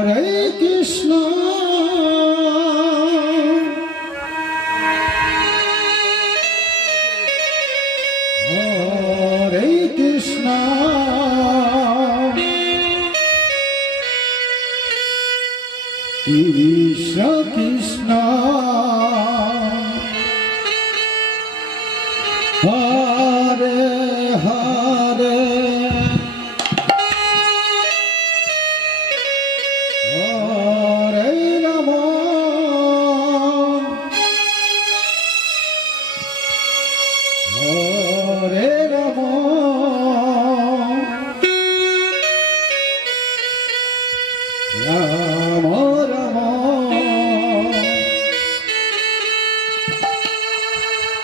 Hare Krishna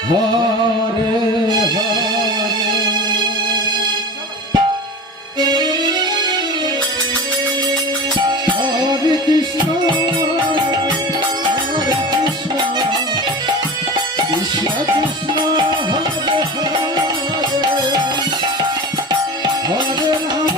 Hare Hare Krishna Krishna Krishna Hare Hare Ram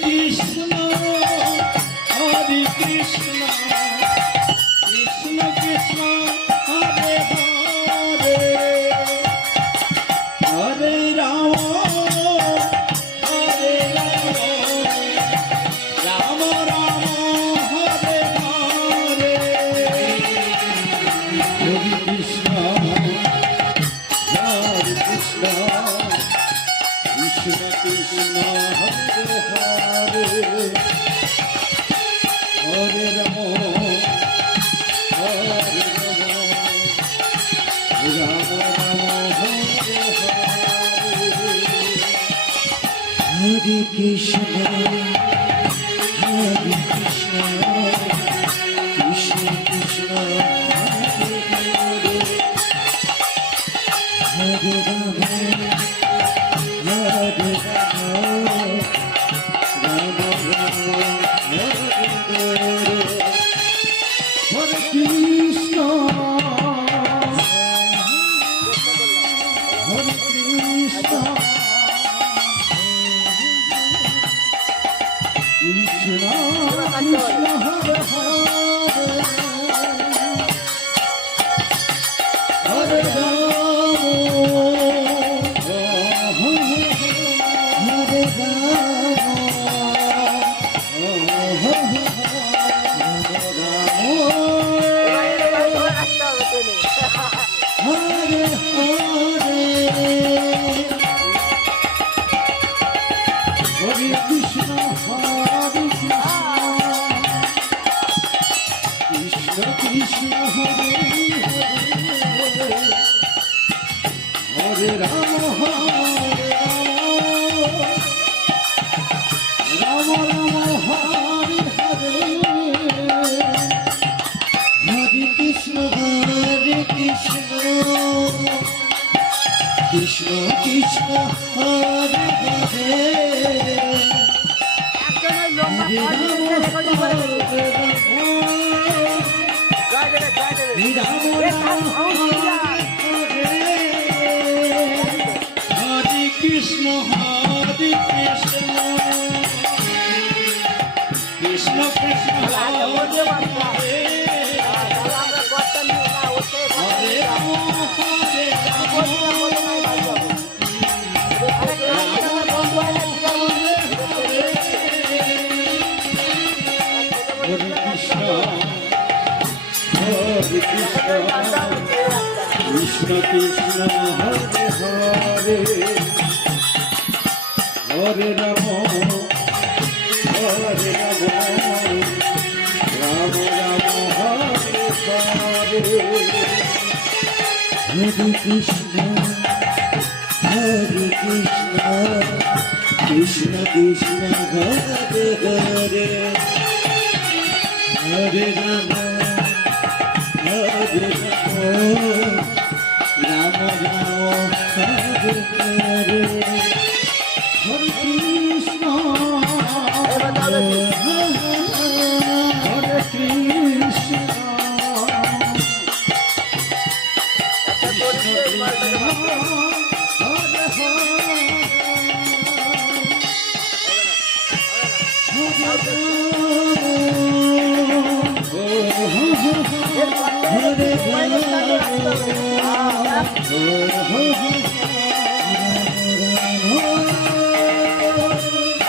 Krishna, Hare Krishna, Krishna Krishna, Hare Hare, Hare Rama, Hare Rama, Rama Rama, Hare Hare, Hare Krishna, Hare Krishna, Krishna Krishna. Hare Krishna, Hare Krishna, Krishna Krishna, Hare Rama, Hare Rama, Rama Rama, Hare Hare, Hare Krishna, Hare Krishna. Krishna, Krishna, Hare Hare, Hare Krishna Krishna Hare Hare Krishna Hare Krishna Krishna Krishna Hare Krishna Krishna Hare Hare Hare Rama Hare Rama Rama Rama Hare Hare Hare Krishna Hare Krishna Krishna Krishna Hare Hare Hare Rama Hare Rama Rama Rama Hare Hare Hare Krishna Hare Krishna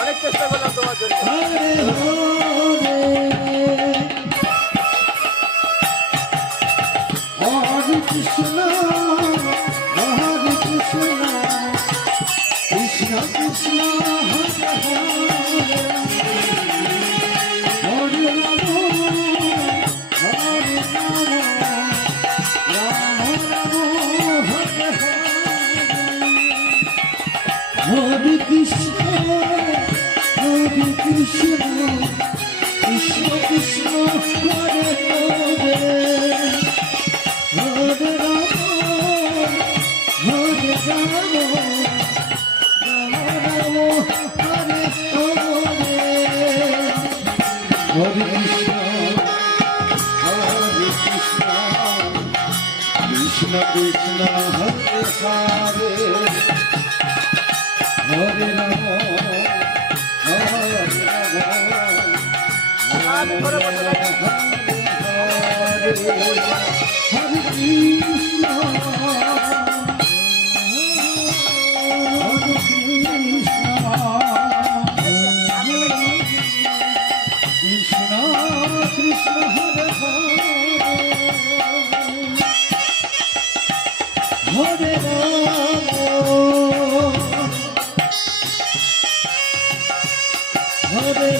অনেক চেষ্টা করলাম তোমার জন্য। Hare Krishna হরে কৃষ্ণ কৃষ্ণ কৃষ্ণ হরে হরে হরে রাম হরে রাম রাম রাম হরে হরে কৃষ্ণ কৃষ্ণ কৃষ্ণ হরে হরে হরে রাম হরে রাম রাম রাম হরে হরে হরে কৃষ্ণ কৃষ্ণ কৃষ্ণ হরে হরে হরে রাম হরে রাম আমি ঘরে বসে থাকি। হরে কৃষ্ণ কৃষ্ণ কৃষ্ণ হরে হরে হরে রাম হরে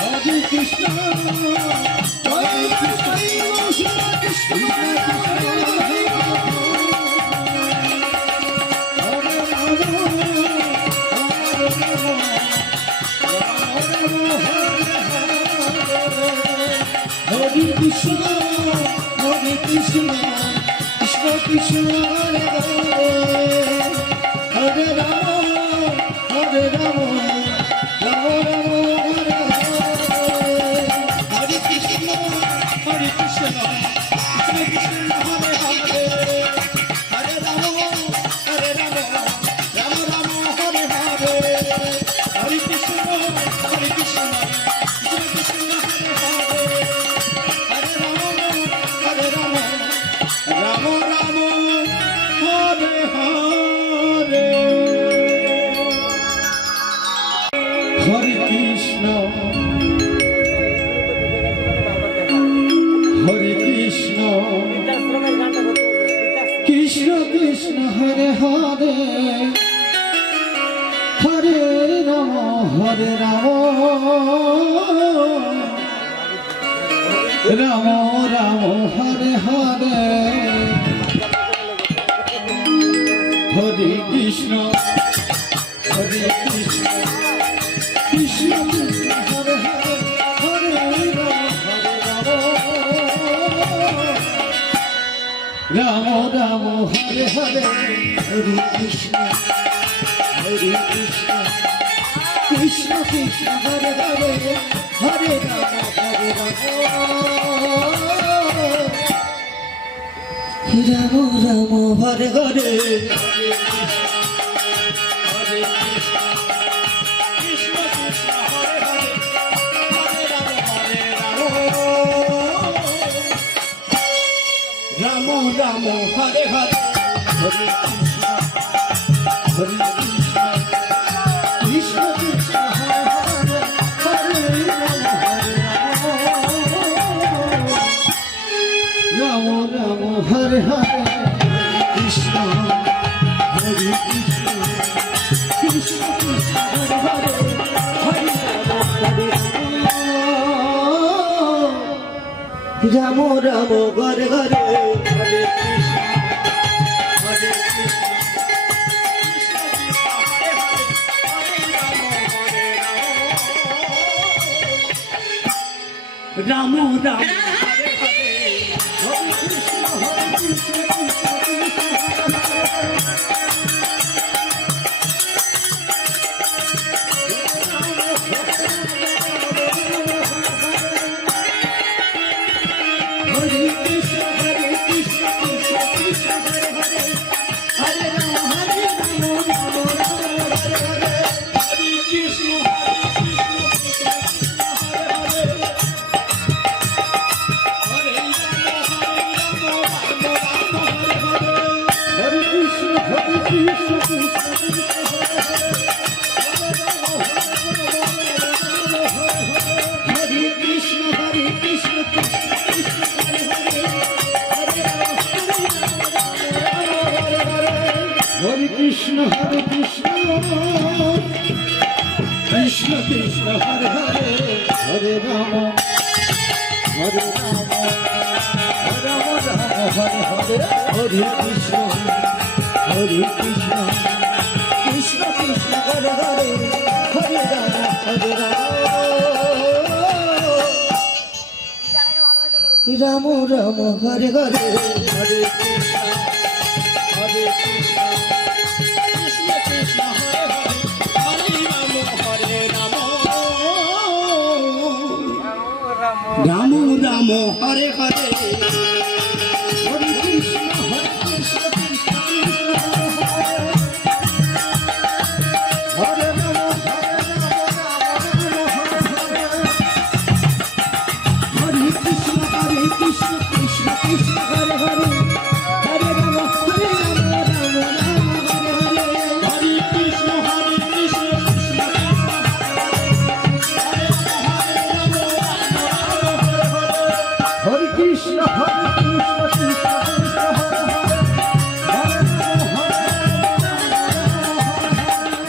হরে কৃষ্ণ হরে কৃষ্ণ কৃষ্ণ হরে কৃষ্ণ হরে কৃষ্ণ কৃষ্ণ কৃষ্ণ হরে হরে রাম হরে রাম রাম রাম হরে হরে কৃষ্ণ কৃষ্ণ কৃষ্ণ হরে হরে হরে রাম রাম রাম হরে হরে হরে কৃষ্ণ কৃষ্ণ কৃষ্ণ হরে হরে হরে রাম রাম রাম হরে হরে হরে কৃষ্ণ হরে কৃষ্ণ বৃদ্ধাশ্রমের গানটা করতে হবে, বৃদ্ধাশ্রম। কৃষ্ণ কৃষ্ণ হরে হরে হরে রাম রাম রাম হরে হরে হরে কৃষ্ণ কৃষ্ণ কৃষ্ণ হরে হরে হরে রাম রাম হরে হরে হরে কৃষ্ণ কৃষ্ণ কৃষ্ণ কৃষ্ণ হরে হরে হরে রাম রাম রাম হরে হরে রাম রাম হরে হরে হরে কৃষ্ণ কৃষ্ণ কৃষ্ণ হরে হরে হরে রাম রাম রাম হরে হরে কৃষ্ণ কৃষ্ণ কৃষ্ণ কৃষ্ণ হরে হরে হরে রাম রাম হরে হরে হরে রাম রাম হরে হরে হরে কৃষ্ণ কৃষ্ণ কৃষ্ণ হরে কৃষ্ণ হরে কৃষ্ণ কৃষ্ণ কৃষ্ণ হরে হরে হরে রাম হরে রাম রাম রাম হরে হরে হরে কৃষ্ণ কৃষ্ণ কৃষ্ণ হরে হরে হরে রাম রাম রাম হরে হরে হরে কৃষ্ণ কৃষ্ণ কৃষ্ণ হরে কৃষ্ণ কৃষ্ণ কৃষ্ণ হরে হরে হরে রাম হরে রাম রাম রাম হরে হরে হরে কৃষ্ণ কৃষ্ণ কৃষ্ণ হরে হরে হরে রাম রাম রাম হরে হরে হরে কৃষ্ণ হরে কৃষ্ণ কৃষ্ণ কৃষ্ণ হরে হরে হরে রাম রাম রাম হরে হরে হরে কৃষ্ণ কৃষ্ণ কৃষ্ণ হরে রাম হরে কৃষ্ণ কৃষ্ণ কৃষ্ণ হরে হরে হরে রাম হরে কৃষ্ণ কৃষ্ণ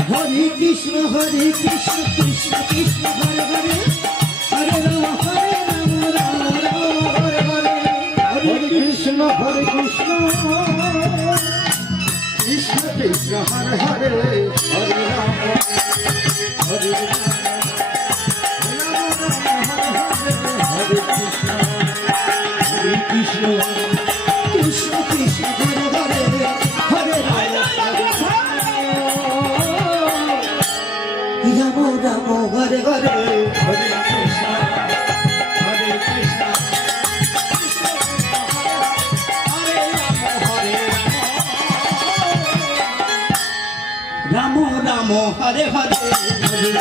হরে কৃষ্ণ হরে কৃষ্ণ কৃষ্ণ কৃষ্ণ হরে হরে হরে রাম রাম হরে হরে হরে কৃষ্ণ কৃষ্ণ কৃষ্ণ হরে হরে হরে রাম হরে কৃষ্ণ কৃষ্ণ কৃষ্ণ হরে হরে হরে রাম রাম হরে হরে হরে কৃষ্ণ কৃষ্ণ রাম রাম হরে হরে হরে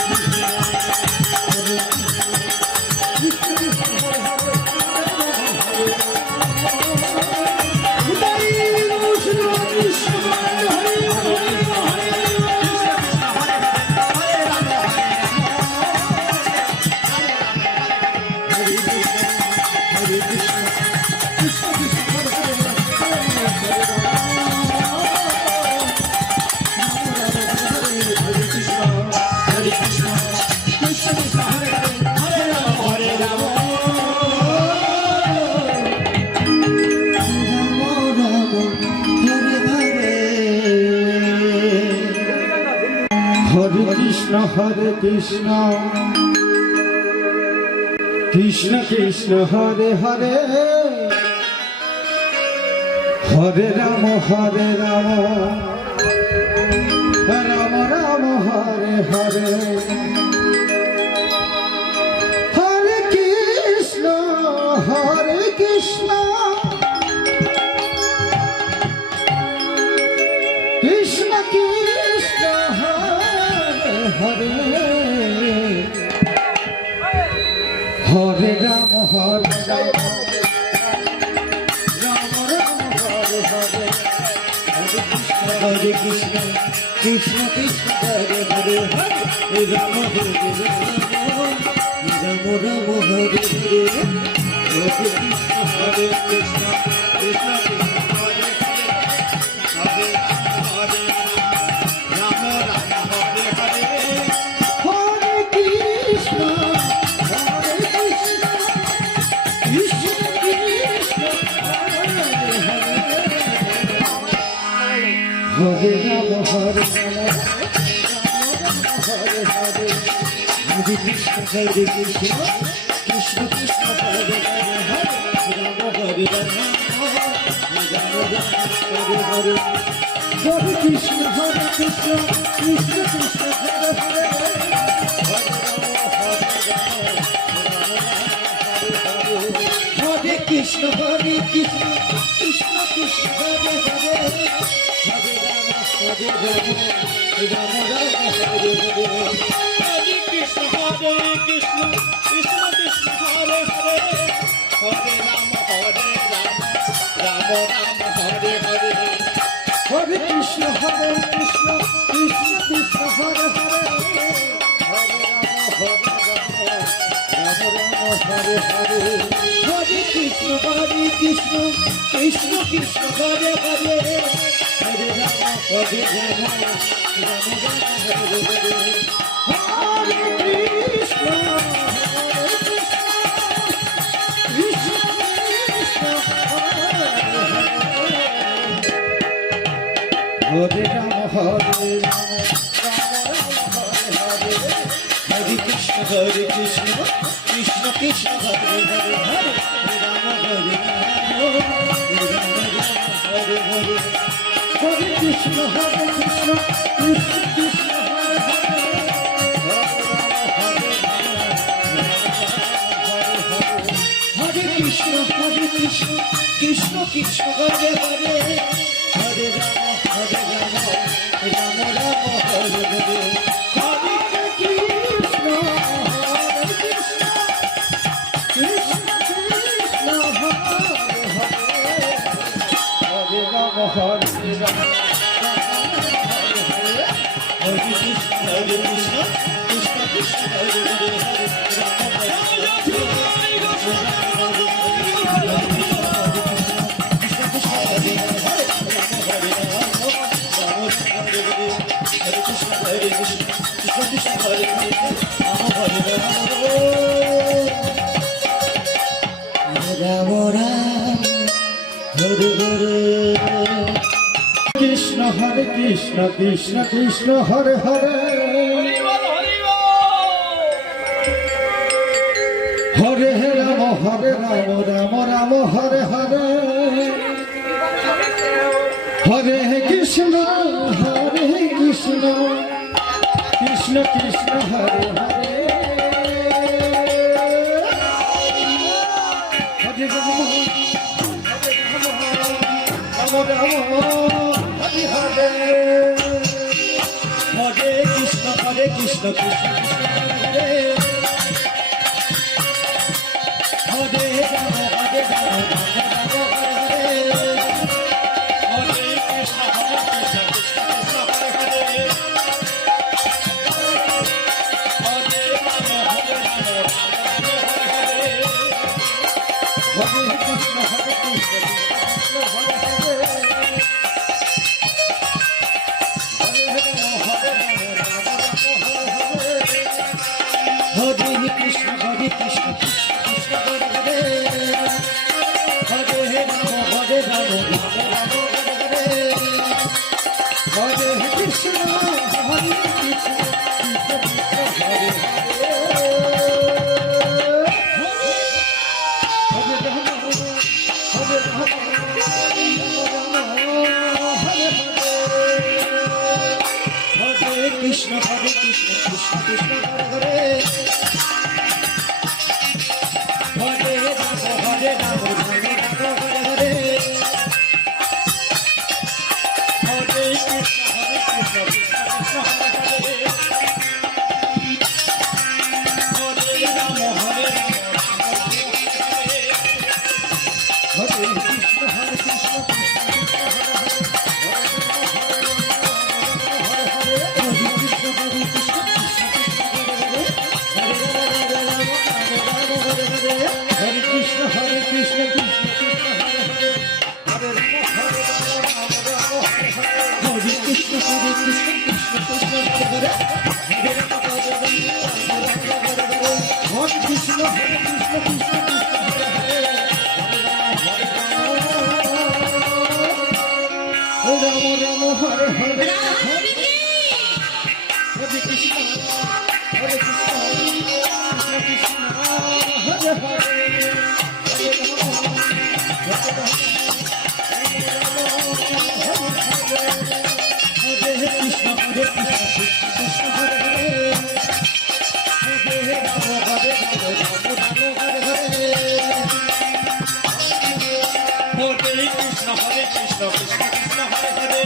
হরে কৃষ্ণ কৃষ্ণ কৃষ্ণ হরে হরে হরে রাম রাম রাম হরে হরে হরে কৃষ্ণ কৃষ্ণ কৃষ্ণ হরে হরে রাম রাম রাম হরে হরে হরে কৃষ্ণ কৃষ্ণ কৃষ্ণ হরে হরে হরে রাম রাম হরে হরে হরে কৃষ্ণ হরে কৃষ্ণ কৃষ্ণ কৃষ্ণ হরে হরে হরে রাম হরে হরে হরে কৃষ্ণ হরে রাম হরে হরে হরে হরে কৃষ্ণ কৃষ্ণ কৃষ্ণ হরে হরে রাম হরে Ram Hare Hare Krishna Krishna Krishna Hare Hare Hare Krishna Krishna Krishna Hare Hare Hare Ram Hare Hare Hare Krishna Krishna Krishna Krishna Hare Hare Hare Ram Ram Ram Hare Hare Hare Krishna Krishna Krishna Hare Hare Hare Ram Hare Hare Hare Krishna Krishna Krishna Hare Hare Hare Hare Krishna Krishna Krishna Hare Hare Hare Rama Hare Rama Hare Hare Hare Krishna Krishna Krishna Hare Hare Hare Krishna Krishna Krishna Hare Hare Hare Rama Rama Rama Hare Hare Hare Krishna Hare Krishna Krishna Krishna Hare Hare Hare Krishna Hare Krishna Krishna Krishna Hare Hare Hare Rama Rama Rama Hare Hare Hare Krishna Krishna Krishna Hare Hare Hare Rama Rama Hare Hare Hare Krishna Krishna Krishna Hare Hare Rama Rama Hare Krishna Krishna Krishna Hare Hare Rama Hare Krishna Krishna Hare Krishna Krishna Krishna Hare Hare Hare Rama Hare Rama Rama Rama Hare Hare Hare Krishna Krishna Krishna Hare Hare Hare Rama Hare Rama Hare Krishna Hare Krishna Hare Krishna Krishna Krishna Hare Hare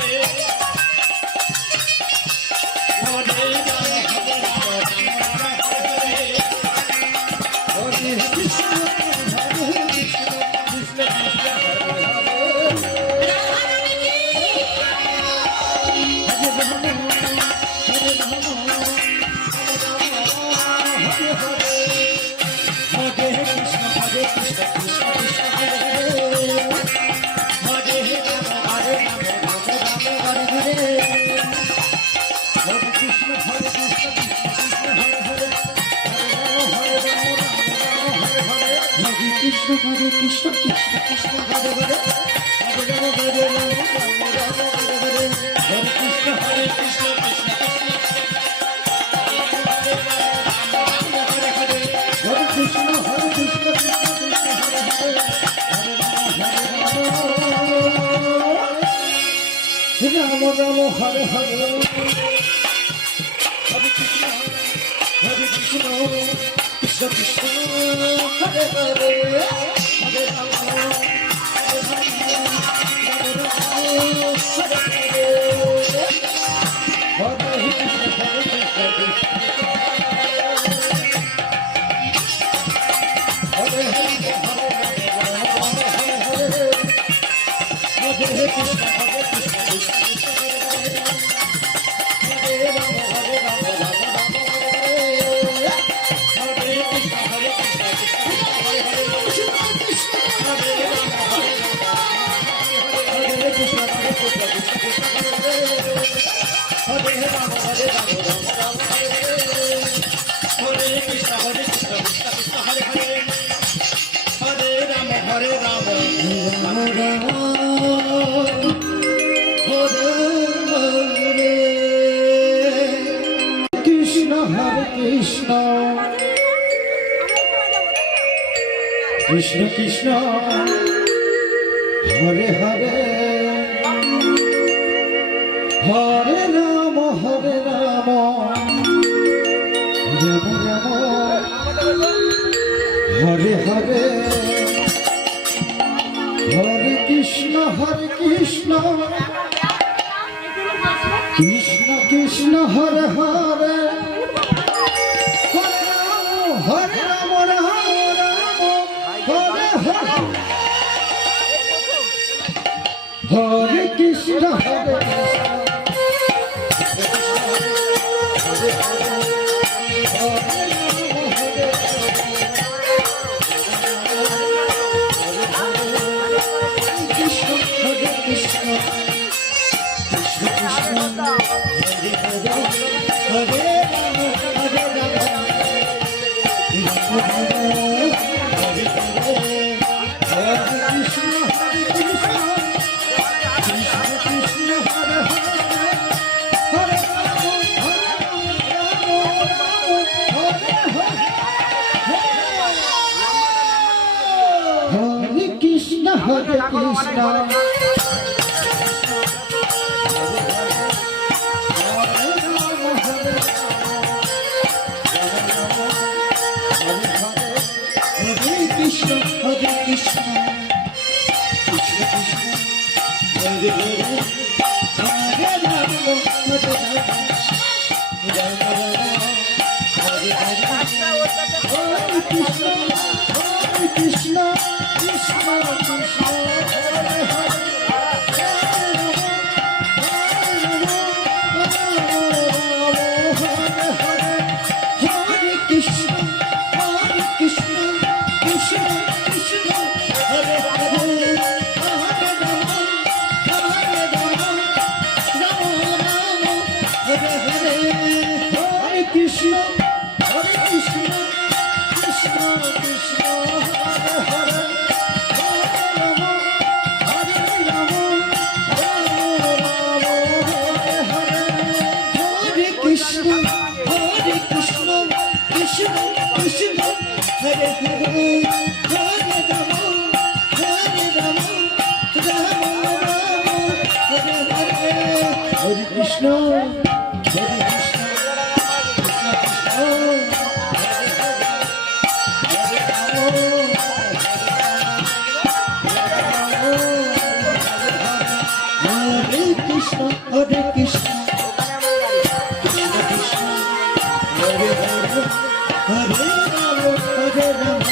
হরে কৃষ্ণ হরে কৃষ্ণ কৃষ্ণ কৃষ্ণ হরে হরে হরে রাম হরে রাম হরে হরে হরে কৃষ্ণ হরে কৃষ্ণ কৃষ্ণ কৃষ্ণ হরে হরে হরে রাম হরে রাম রাম রাম হরে হরে হরে কৃষ্ণ হরে কৃষ্ণ কৃষ্ণ কৃষ্ণ হরে কৃষ্ণ হরে কৃষ্ণ কৃষ্ণ কৃষ্ণ হরে হরে রাম রাম হরে হরে হরে কৃষ্ণ কৃষ্ণ কৃষ্ণ হরে হরে হরে রাম হরে রাম রাম রাম হরে হরে হরে কৃষ্ণ হরে কৃষ্ণ হরে হরে হরে কৃষ্ণ হরে কৃষ্ণ হরে রাম হরে রাম রাম রাম হরে কৃষ্ণ হরে কৃষ্ণ হরে হরে হরে কৃষ্ণ হরে কৃষ্ণ কৃষ্ণ কৃষ্ণ হরে রাম হরে রাম রাম রাম হরে কৃষ্ণ হরে কৃষ্ণ কৃষ্ণ কৃষ্ণ হরে হরে হরে রাম হরে রাম রাম রাম হরে হরে কৃষ্ণ হরে কৃষ্ণ কৃষ্ণ কৃষ্ণ হরে হরে হরে রাম হরে রাম রাম রাম হরে হরে হরে কৃষ্ণ কৃষ্ণ কৃষ্ণ হরে হরে হরে রাম রাম রাম হরে হরে হরে কৃষ্ণ হরে কৃষ্ণ হরে কৃষ্ণ কৃষ্ণ কৃষ্ণ হরে হরে হরে রাম হরে রাম রাম হরে হরে হরে কৃষ্ণ হরে কৃষ্ণ কৃষ্ণ কৃষ্ণ হরে হরে হরে রাম হরে হরে কৃষ্ণ হরে Krishna Krishna, Hare Krishna, Krishna Krishna, Hare Hare, Hare Rama, Hare Rama, Rama Rama, Hare Hare, Hare Krishna, Krishna Krishna, Hare Hare, Krishna, Hare Krishna, Krishna Krishna, Hare Hare, Hare Rama, Hare Rama, Rama Rama, Hare Hare, Hare Krishna, Krishna Krishna, Hare Hare, Hare Rama, Hare Rama, Rama Rama, Hare Hare, Hare Krishna, Hare Krishna. Hare Krishna, Krishna Krishna, Hare Hare, Hare Rama, Hare Rama,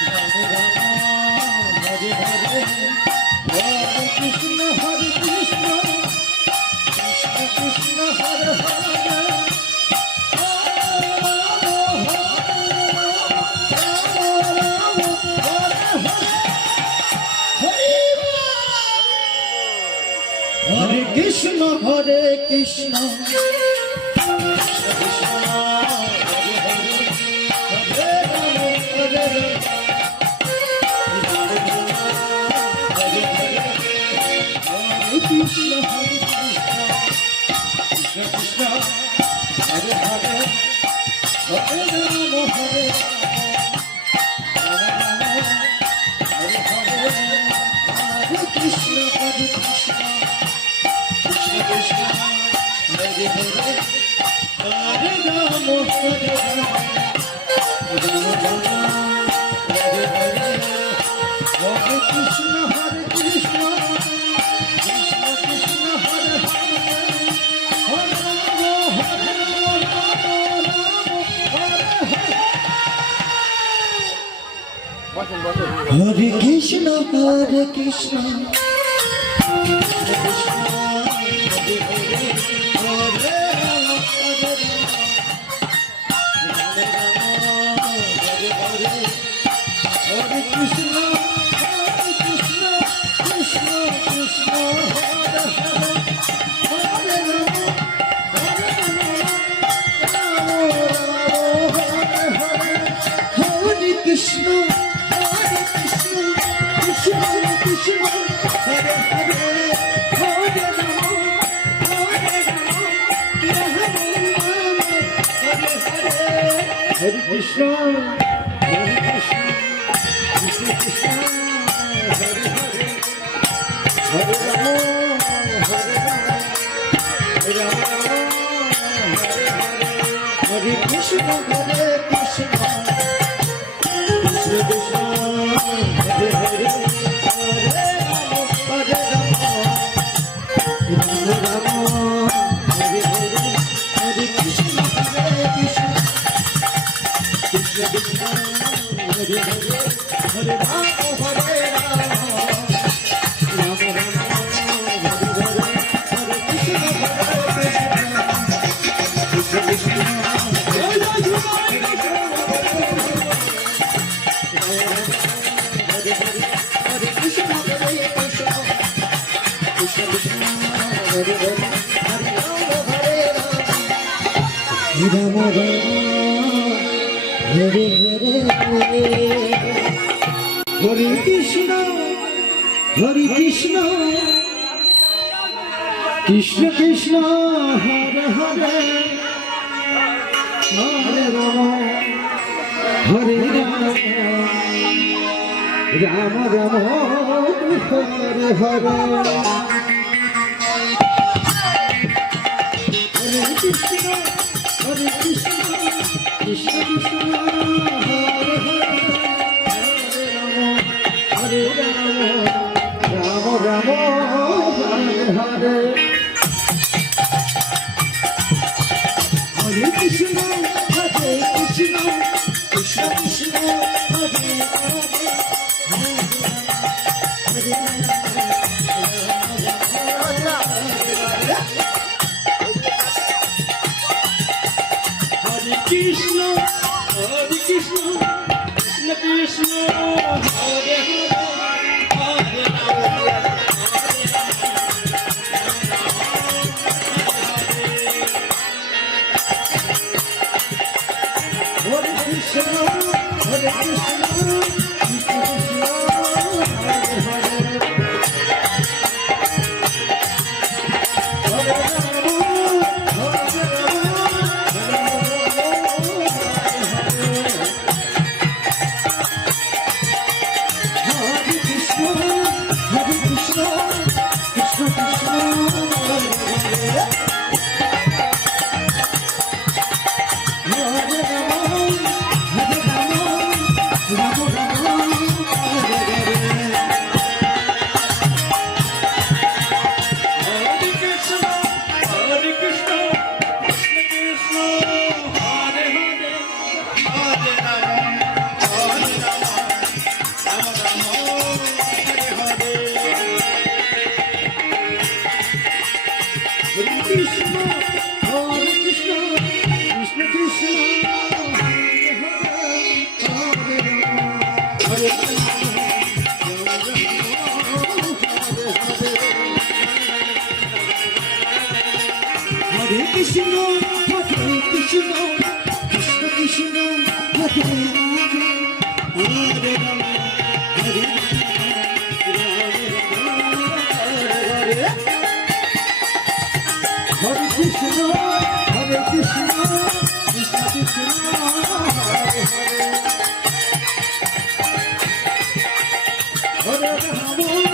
Rama Rama, Hare Hare, Hare Krishna, Krishna Krishna, Hare Hare, Hare Krishna হরে কৃষ্ণ কৃষ্ণ হরে কৃষ্ণ কৃষ্ণ হরে হরে হরে রাম হরে কৃষ্ণ হরে কৃষ্ণ কৃষ্ণ কৃষ্ণ হরে হরে হরে রাম হরে রাম রাম রাম হরে হরে হরে কৃষ্ণ হরে কৃষ্ণ কৃষ্ণ কৃষ্ণ হরে হরে হরে রাম হরে বসেন বসেন হরে কৃষ্ণ হরে কৃষ্ণ হরে কৃষ্ণ কৃষ্ণ কৃষ্ণ হরে হরে হরে রাম হরে হরে হরে কৃষ্ণ কৃষ্ণ কৃষ্ণ কৃষ্ণ হরে হরে হরে রাম হরে কৃষ্ণ হরে কৃষ্ণ কৃষ্ণ কৃষ্ণ হরে হরে হরে রাম হরে রাম হরে হরে হরে কৃষ্ণ হরে কৃষ্ণ কৃষ্ণ কৃষ্ণ হরে হরে হরে রাম হরে রাম রাম রাম হরে হরে হরে কৃষ্ণ হরে কৃষ্ণ কৃষ্ণ কৃষ্ণ হরে হরে হরে রাম হরে রাম রাম রাম হরে হরে হরে কৃষ্ণ হরে কৃষ্ণ কৃষ্ণ কৃষ্ণ রাম হরে হরে হরে কৃষ্ণ হরে কৃষ্ণ কৃষ্ণ কৃষ্ণ হরে হরে হরে রাম হরে রাম রাম রাম হরে হরে হরে কৃষ্ণ কৃষ্ণ কৃষ্ণ হরে হরে হরে রাম রাম রাম হরে হরে হরে কৃষ্ণ কৃষ্ণ কৃষ্ণ কৃষ্ণ হরে হরে কৃষ্ণ হরে কৃষ্ণ কৃষ্ণ কৃষ্ণ হরে হরে হরে হরে কৃষ্ণ হরে Krishna Krishna Krishna Hare Hare Hare Krishna, Hare Krishna, Krishna Krishna, Hare Hare, Hare Rama, Hare Rama, Hare Krishna, Hare Krishna, Krishna Krishna, Hare Hare, Hare Rama,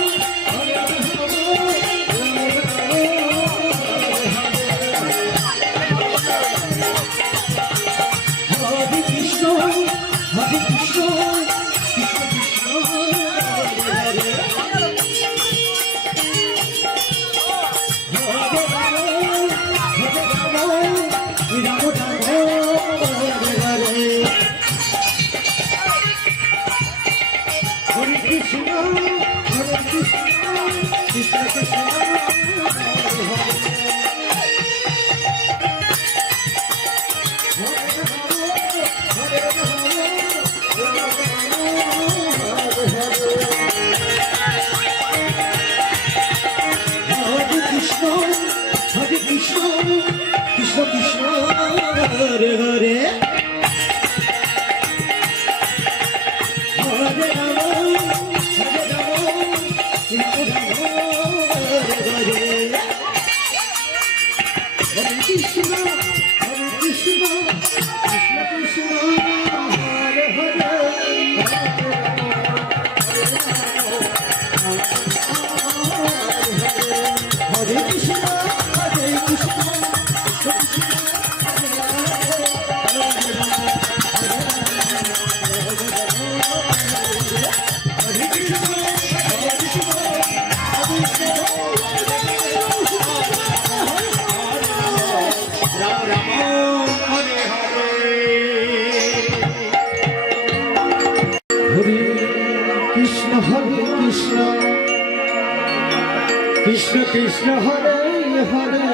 Hare Krishna Krishna Hare Hare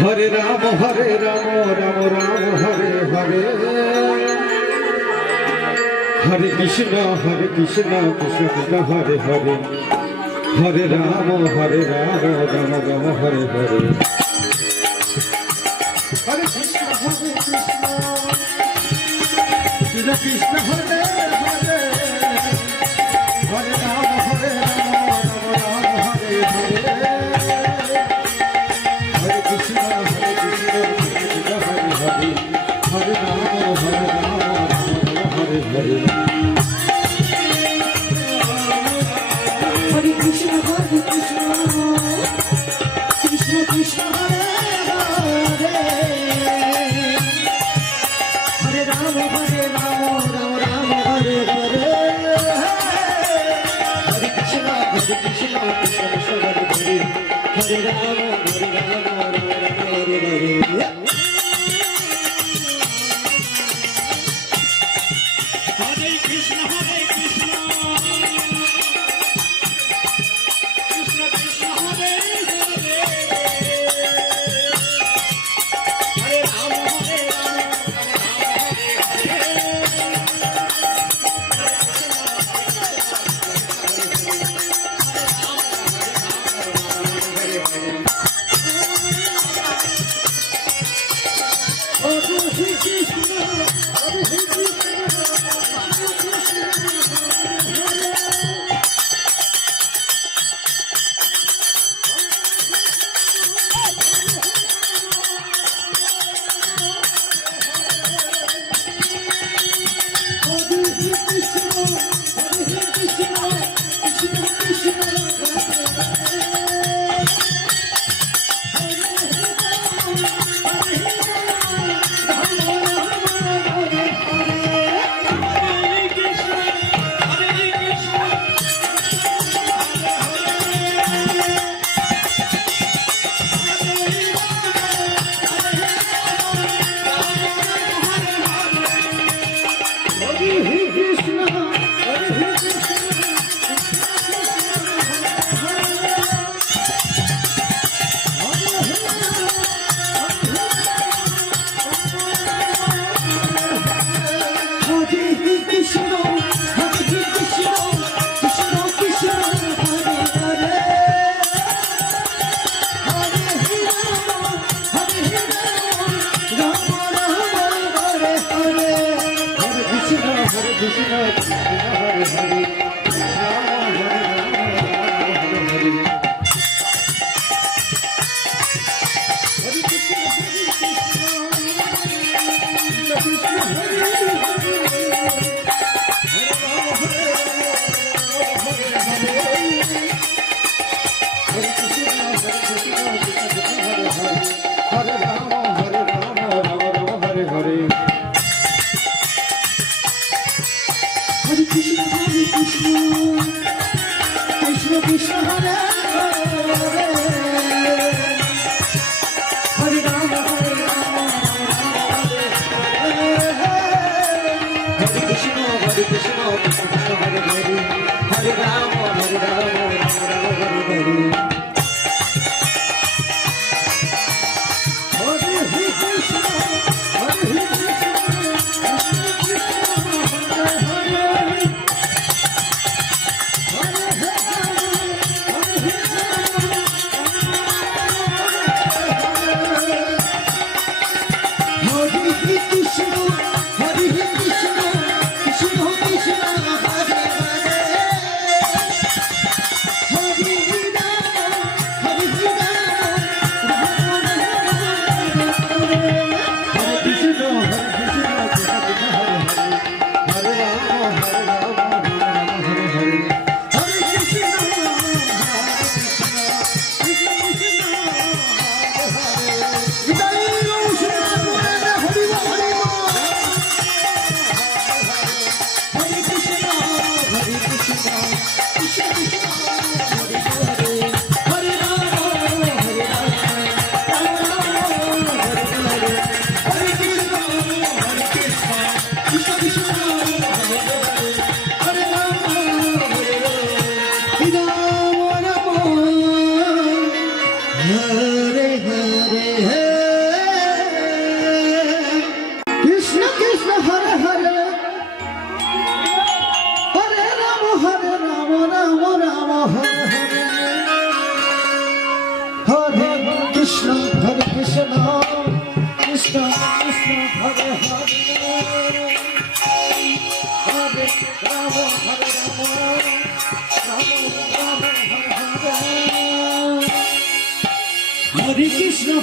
Hare Rama Hare Rama Rama Rama Hare Hare Hare Krishna Krishna Krishna Hare Hare Hare Rama Rama Rama Hare Hare Hare Krishna Krishna Krishna Hare Hare Hare Rama Rama Rama Hare Hare Hare Krishna Krishna Hare Hare Hare Rama Rama Hare Hare Hare Krishna Krishna Krishna Hare Hare Hare Rama Rama Rama Hare Hare Krishna Krishna Hare Hare Hare Rama Hare Hare Krishna Hare Hare Ram হরে রাম হরে Krishna Krishna Krishna Hare Hare Hare Ram Ram Ram Hare Hare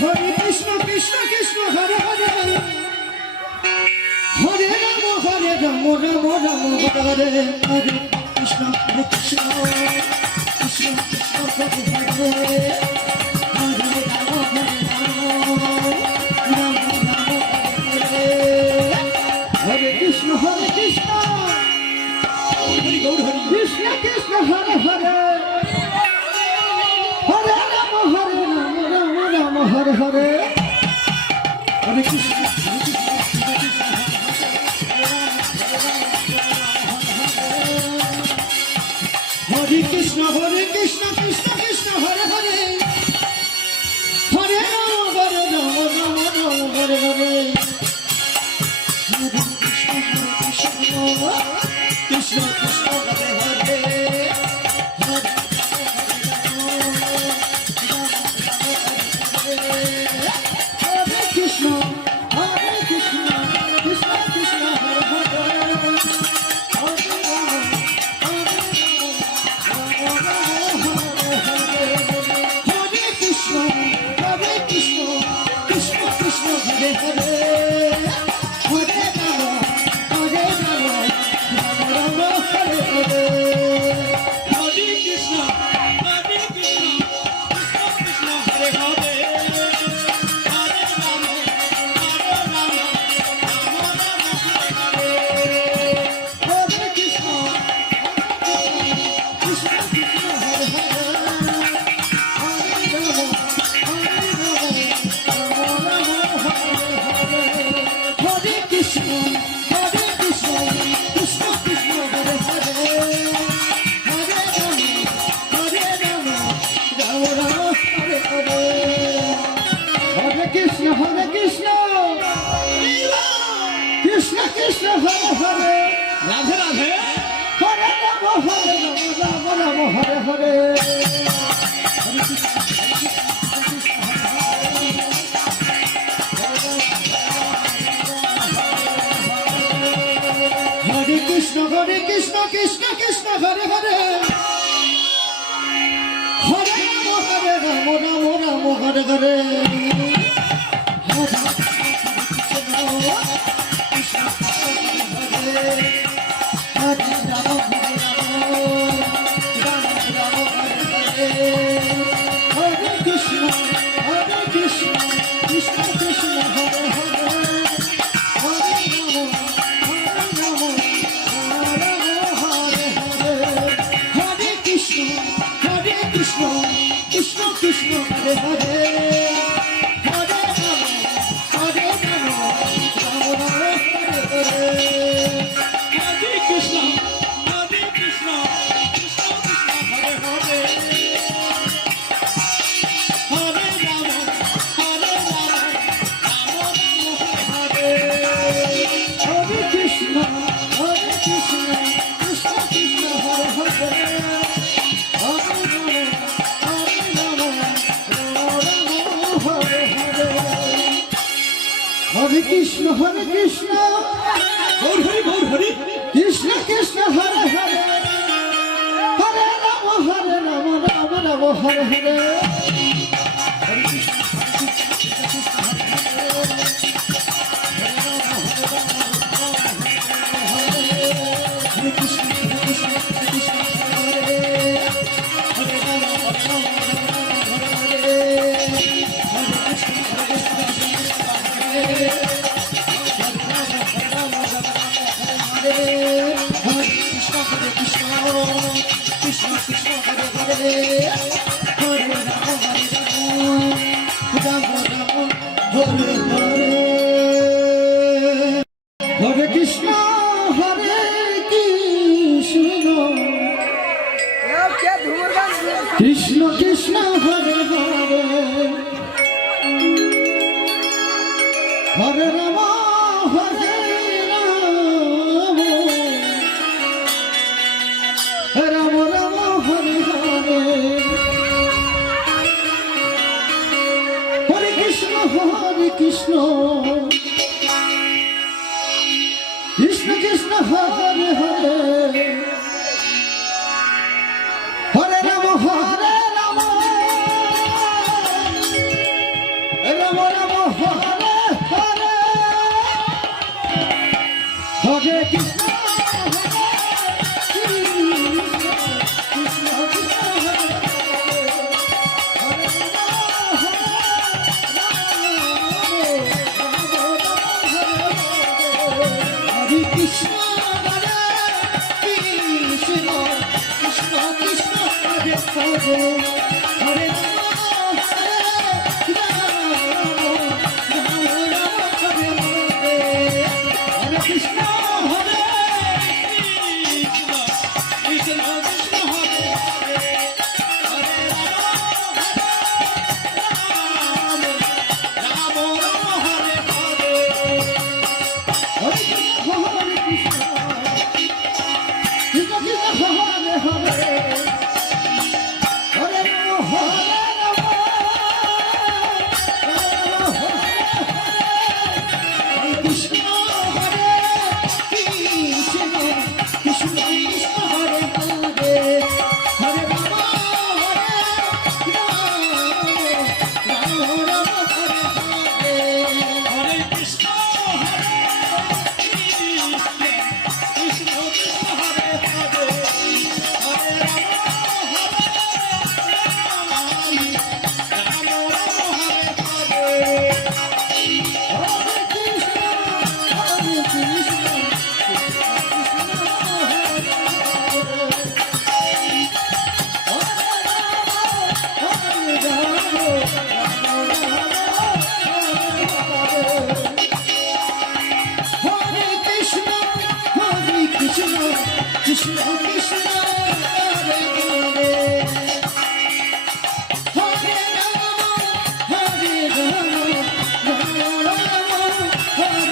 Hare Krishna Krishna Krishna Hare Hare Hare Rama Rama Rama Hare Hare Krishna Krishna Krishna Krishna Hare Hare Hare Rama Rama Rama Hare Hare Krishna Krishna Krishna Hare Hare Hare Hare Hare Krishna Hare Krishna Krishna Krishna Hare Hare Hare Rama Rama Hare Hare Hare Krishna Krishna Hare Hare Krishna Hare Hare Radhe Radhe Hare Rama Hare Hare Hare Krishna Krishna Krishna Hare Hare Hare Rama Hare Hare Hare Krishna Krishna Krishna Hare Hare Hare Ram Ram Ram Hare Hare Hare Krishna Krishna Krishna Hare Hare Hare Ram Hare Hare Krishna Krishna Krishna Hare Hare Hare Krishna Gour Hari Krishna Krishna Hare Hare Hare Ram Ram Ram Hare Hare Hare Krishna Krishna Hare Hare Ram হরে কৃষ্ণ কৃষ্ণ হরে হরে হরে রাম রাম হরে হরে হরে কৃষ্ণ क्या धूमर गान কৃষ্ণ কৃষ্ণ হরে হরে হরে রাম রাম রাম হরে হরে হরে কৃষ্ণ কৃষ্ণ কৃষ্ণ হরে হরে হরে রাম রাম রাম হরে হরে হরে কৃষ্ণ কৃষ্ণ কৃষ্ণ হরে হরে কৃষ্ণ হরে কৃষ্ণ কৃষ্ণ কৃষ্ণ হরে হরে হরে রাম হরে হরে কৃষ্ণ হরে কৃষ্ণ কৃষ্ণ হরে হরে রাম রাম হরে হরে হরে কৃষ্ণ কৃষ্ণ কৃষ্ণ হরে হরে হরে রাম হরে কৃষ্ণ হরে কৃষ্ণ কৃষ্ণ কৃষ্ণ হরে হরে হরে রাম রাম রাম হরে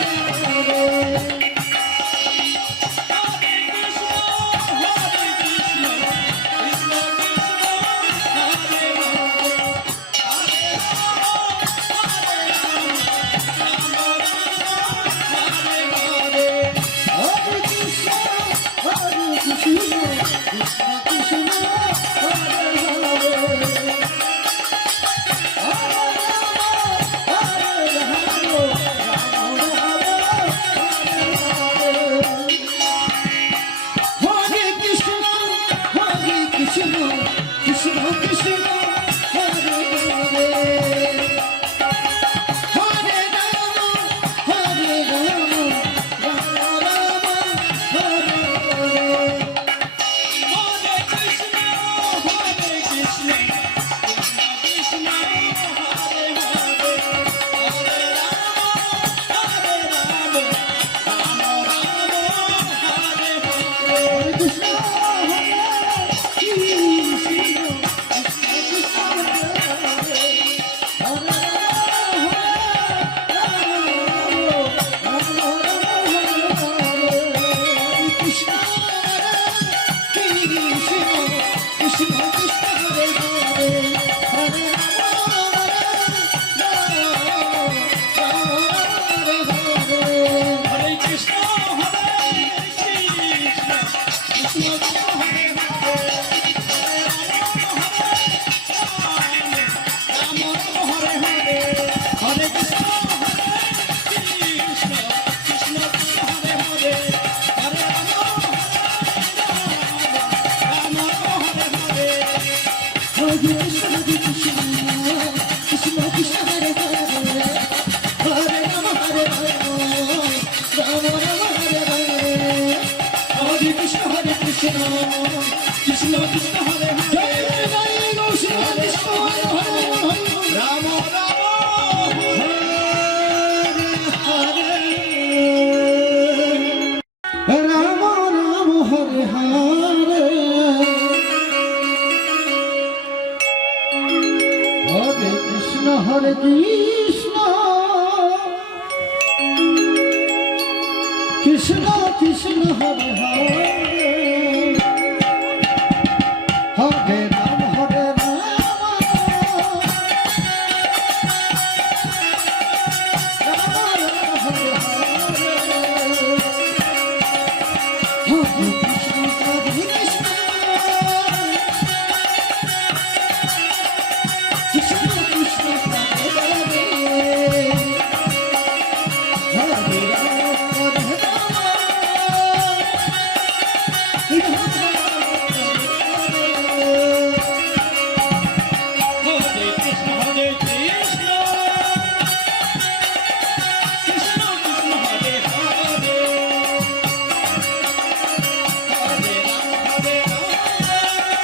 হরে হরে কৃষ্ণ হরে কৃষ্ণ কৃষ্ণ হরে হরে হরে কৃষ্ণ কৃষ্ণ হরে হরে হরে রাম হরে Krishna Hare Krishna, Krishna Krishna Hare Hare, Hare Rama Hare Rama, Rama Rama Hare Hare, Hare Krishna Hare Krishna, Krishna Krishna Hare Hare, Hare Rama Hare Rama, Krishna Hare Krishna, Krishna Krishna Hare Hare, Hare Rama Hare Rama, Rama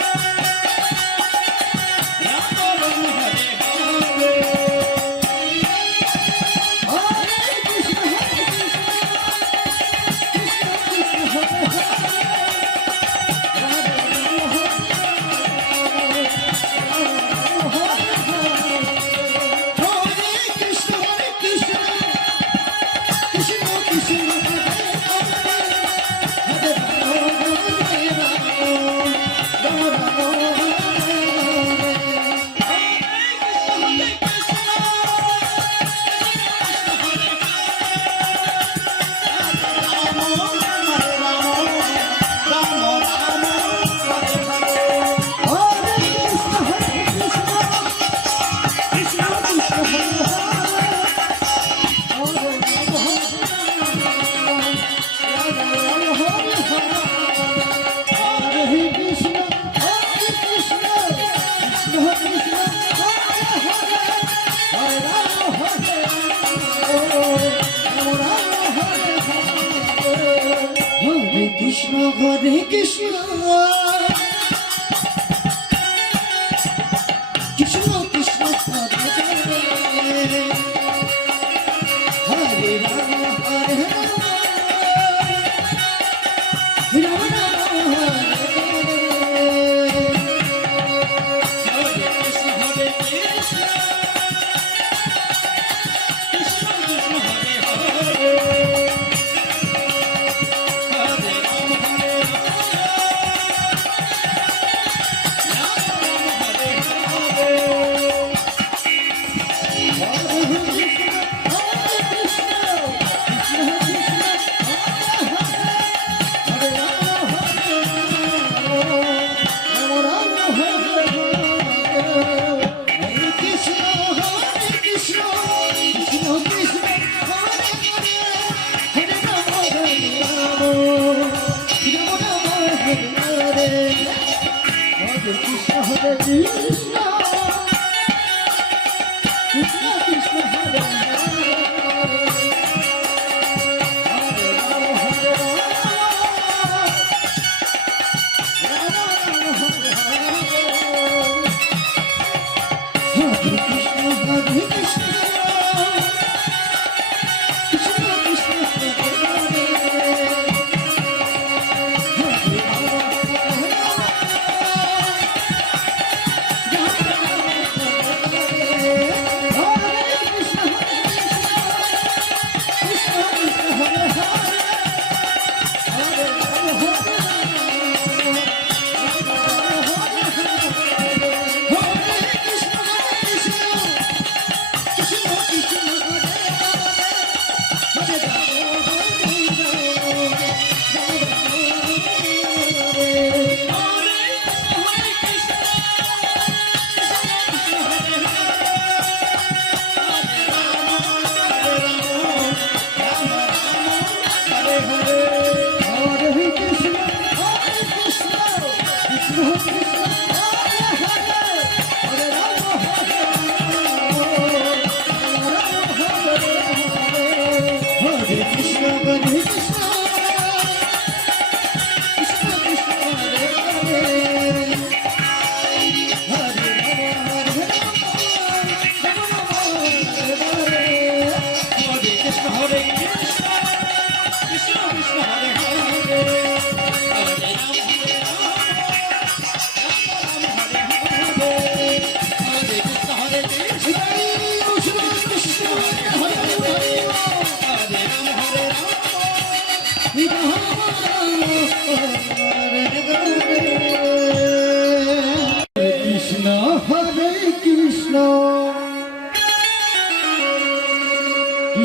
Rama Hare Krishna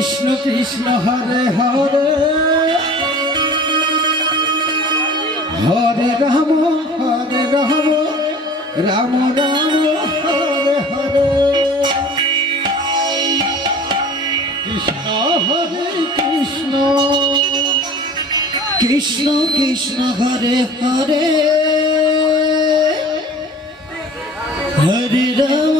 Krishna Krishna Hare Hare Hare Ram Ram Ram Hare Hare Krishna হরে কৃষ্ণ কৃষ্ণ কৃষ্ণ হরে হরে হরে রাম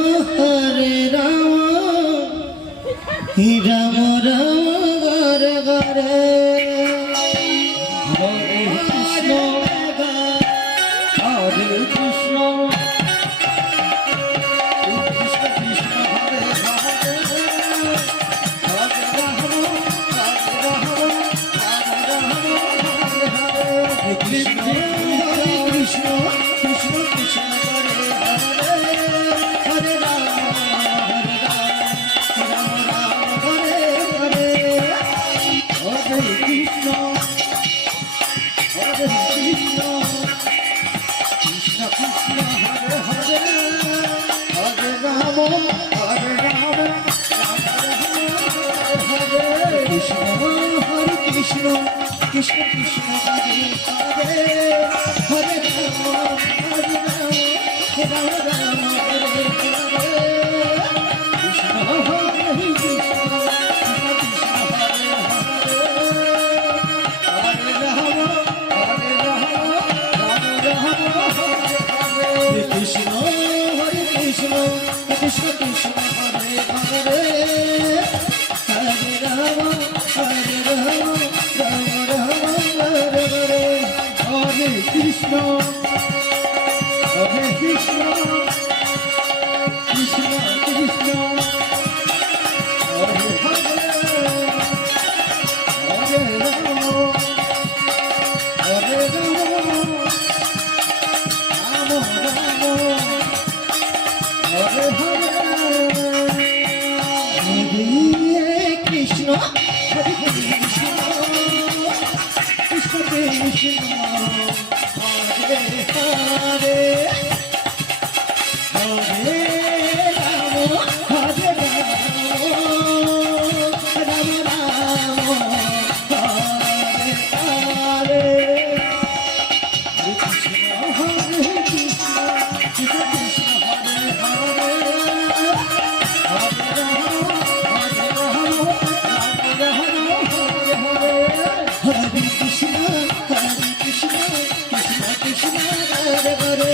রাম রাম হরে হরে হরে কৃষ্ণ হরে কৃষ্ণ কৃষ্ণ কৃষ্ণ হরে হরে হরে রাম হরে কৃষ্ণ কৃষ্ণ কৃষ্ণ কৃষ্ণ হরে হরে হরে রাম হরে হরে হরে কৃষ্ণ হরে কৃষ্ণ কৃষ্ণ কৃষ্ণ হরে হরে হরে রাম হরে কৃষ্ণ হরে কৃষ্ণ কৃষ্ণ কৃষ্ণ হরে হরে হরে রাম রাম রাম হরে হরে কৃষ্ণ হরে কৃষ্ণ কৃষ্ণ হরে কৃষ্ণ কৃষ্ণ কৃষ্ণ হরে হরে হরে রাম রাম রাম হরে হরে হরে কৃষ্ণ হরে কৃষ্ণ কৃষ্ণ কৃষ্ণ হরে হরে হরে রাম হরে রাম হরে হরে কৃষ্ণ হরে কৃষ্ণ কৃষ্ণ কৃষ্ণ হরে হরে হরে রাম হরে রাম রাম হরে হরে কৃষ্ণ হরে কৃষ্ণ কৃষ্ণ কৃষ্ণ হরে হরে হরে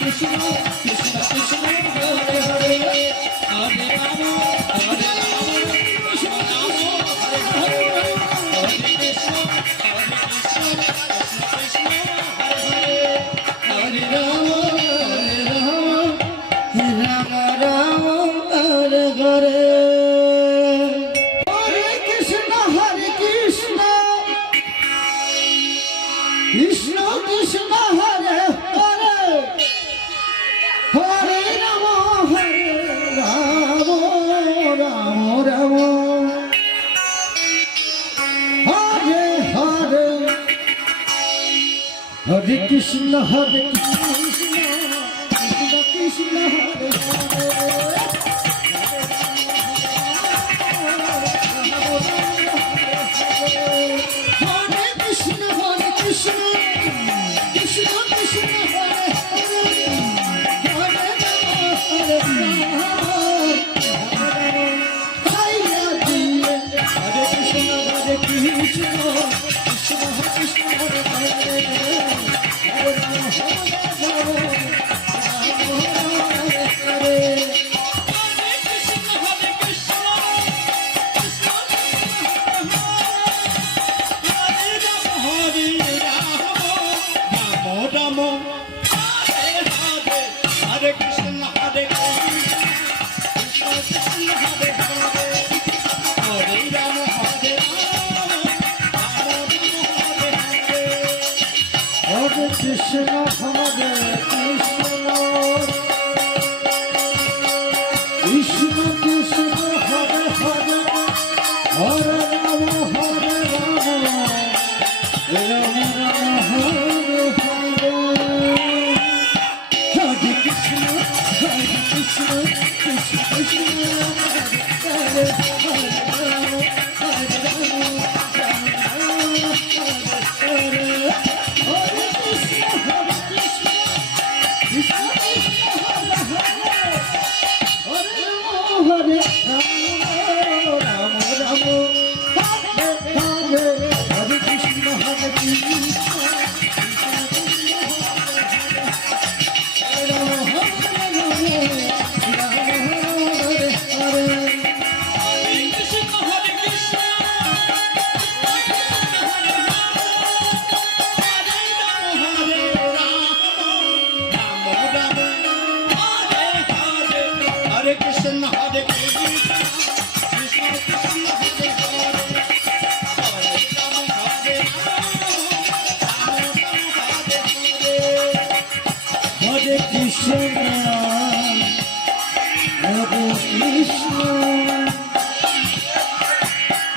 কৃষ্ণ কৃষ্ণ কৃষ্ণ হরে হরে হরে রাম রাম হরে হরে হরে কৃষ্ণ কৃষ্ণ কৃষ্ণ কৃষ্ণ হরে হরে হরে রাম কৃষ্ণ রাম হরে হরে কৃষ্ণ কৃষ্ণ হরে রাম রাম হরে হরে হরে কৃষ্ণ কৃষ্ণ কৃষ্ণ হরে হরে হরে রাম রাম রাম হরে হরে হরে কৃষ্ণ কৃষ্ণ কৃষ্ণ হরে হরে হরে কৃষ্ণ কৃষ্ণ কৃষ্ণ হরে হরে হরে হরে কৃষ্ণ কৃষ্ণ হরে হরে কৃষ্ণ হরে Krishna Krishna Krishna Hare Hare Hare Ram Ram Ram Hare Hare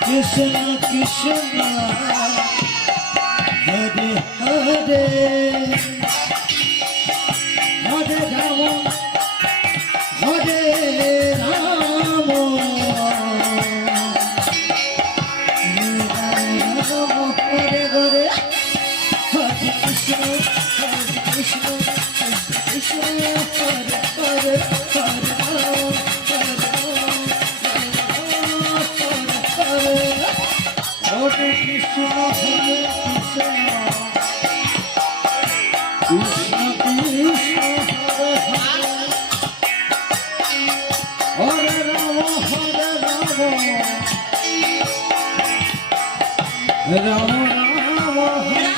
Krishna Krishna Hare Hare Hare Rama Hare Rama Rama Hare Hare Hare Krishna Krishna Krishna Hare Hare Hare Rama Hare Krishna Hare Krishna Krishna Krishna Hare Hare Hare Rama Rama Rama